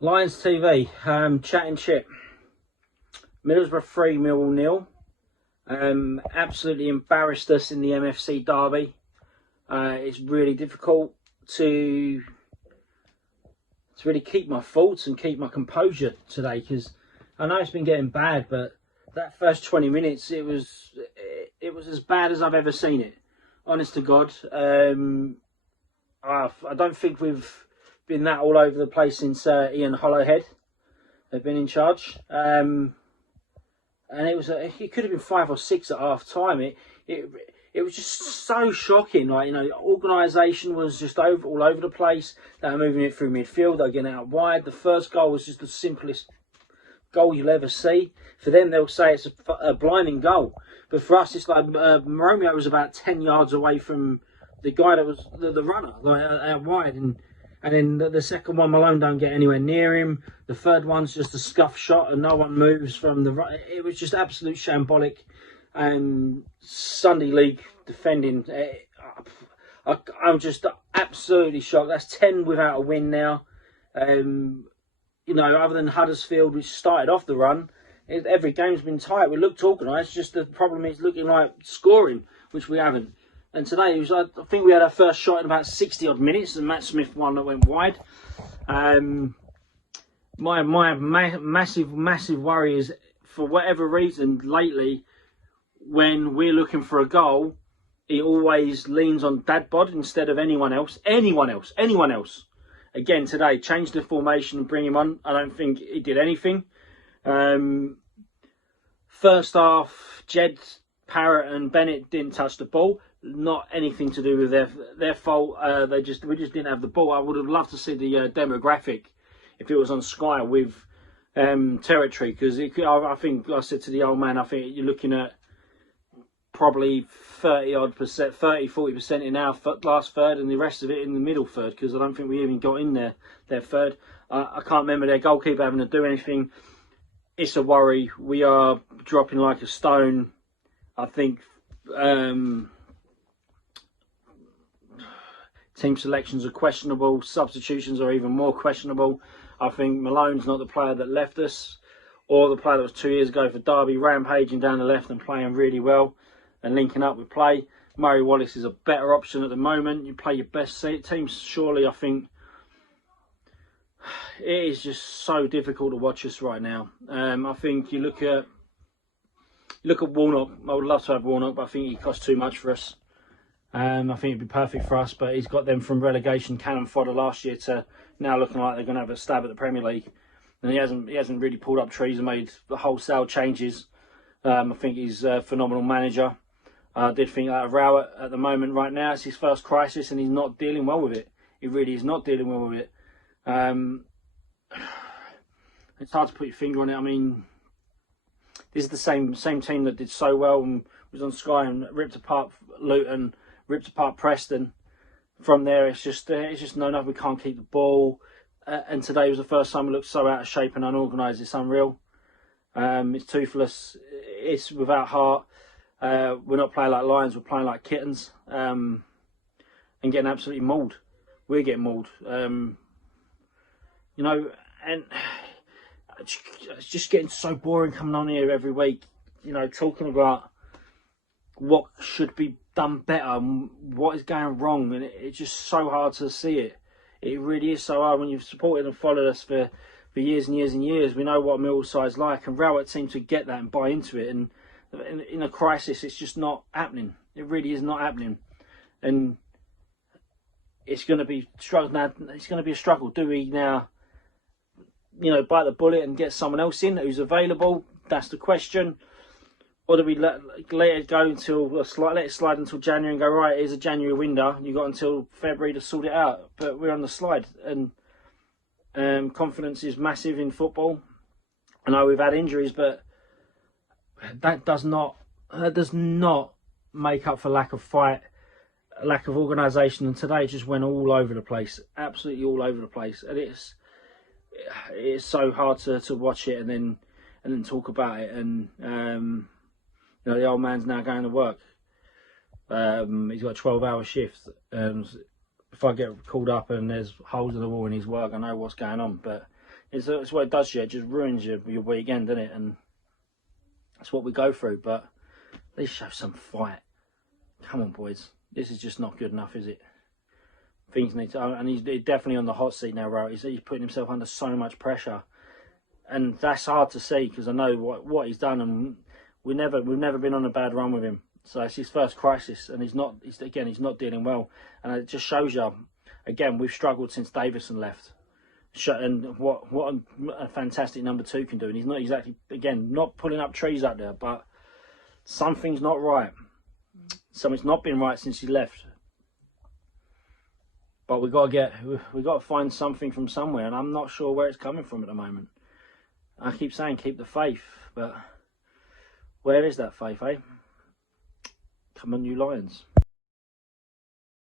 Lions TV, chatting Chit. Middlesbrough 3, Millwall 0. Absolutely embarrassed us in the MFC derby. It's really difficult to really keep my thoughts and keep my composure today, because I know it's been getting bad, but that first 20 minutes it was as bad as I've ever seen it. Honest to God, I don't think we've been that all over the place since Ian Holloway have been in charge. And it could have been 5 or 6 at half time. It was just so shocking. Like, organisation was just all over the place. They were moving it through midfield. They were getting out wide. The first goal was just the simplest goal you'll ever see. For them, they'll say it's a blinding goal, but for us, it's like Romeo was about 10 yards away from the guy that was the runner, like out wide, and then the second one, Malone don't get anywhere near him. The third one's just a scuff shot, and no one moves from the right. It was just absolute shambolic. Sunday League defending. I'm just absolutely shocked. That's 10 without a win now. Other than Huddersfield, which started off the run, every game's been tight. We looked organised. Just the problem is looking like scoring, which we haven't. And today, I think we had our first shot in about 60 odd minutes, and Matt Smith one that went wide. My massive worry is, for whatever reason, lately, when we're looking for a goal, he always leans on Dad Bod instead of anyone else. Anyone else. Again, today, changed the formation and bring him on. I don't think he did anything. First half, Jed, Parrott and Bennett didn't touch the ball. Not anything to do with their fault. We just didn't have the ball. I would have loved to see the demographic if it was on Sky with territory, because I think I said to the old man, I think you're looking at probably 40% in our last third, and the rest of it in the middle third, because I don't think we even got in their third. I can't remember their goalkeeper having to do anything. It's a worry. We are dropping like a stone. I think team selections are questionable. Substitutions are even more questionable. I think Malone's not the player that left us, or the player that was 2 years ago for Derby, rampaging down the left and playing really well and linking up with play. Murray Wallace is a better option at the moment. You play your best teams. Surely, I think it is just so difficult to watch us right now. I think you look at Warnock. I would love to have Warnock, but I think he costs too much for us. I think it'd be perfect for us, but he's got them from relegation cannon fodder last year to now looking like they're going to have a stab at the Premier League. And he hasn't really pulled up trees and made the wholesale changes. I think he's a phenomenal manager. I did think that Rowett at the moment, right now, it's his first crisis, and he's not dealing well with it. He really is not dealing well with it. It's hard to put your finger on it. I mean, this is the same team that did so well and was on Sky and ripped apart Luton, ripped apart Preston. From there, it's just no, we can't keep the ball. And today was the first time we looked so out of shape and unorganised. It's unreal. It's toothless. It's without heart. We're not playing like lions. We're playing like kittens, and getting absolutely mauled. We're getting mauled. And it's just getting so boring coming on here every week. Talking about what should be done better and what is going wrong, and it's just so hard to see it. It really is so hard when you've supported and followed us for years and years and years. We know what Millwall's like, and Rowett seems to get that and buy into it. And in a crisis, it's just not happening. It really is not happening, and it's going to be struggle now. It's going to be a struggle. Do we now, bite the bullet and get someone else in who's available? That's the question. Or do we let it go let it slide until January and go, right, here's a January window. You've got until February to sort it out. But we're on the slide, and confidence is massive in football. I know we've had injuries, but that does not make up for lack of fight, lack of organisation. And today it just went all over the place, absolutely all over the place. And it's so hard to watch it and then talk about it. And the old man's now going to work. He's got a 12-hour shift. If I get called up and there's holes in the wall in his work, I know what's going on. But It's what it does to you. It just ruins your weekend, doesn't it? And that's what we go through. But at least show some fight. Come on, boys. This is just not good enough, is it? Things need to... And he's definitely on the hot seat now, right? He's putting himself under so much pressure. And that's hard to see because I know what he's done, and we've never been on a bad run with him. So it's his first crisis, and he's not dealing well. And it just shows you, again, we've struggled since Davison left. And what a fantastic number 2 can do. And he's not exactly, again, not pulling up trees up there, but something's not right. Something's not been right since he left. But we've got to find something from somewhere, and I'm not sure where it's coming from at the moment. I keep saying keep the faith, but where is that faith, eh? Come on, you Lions.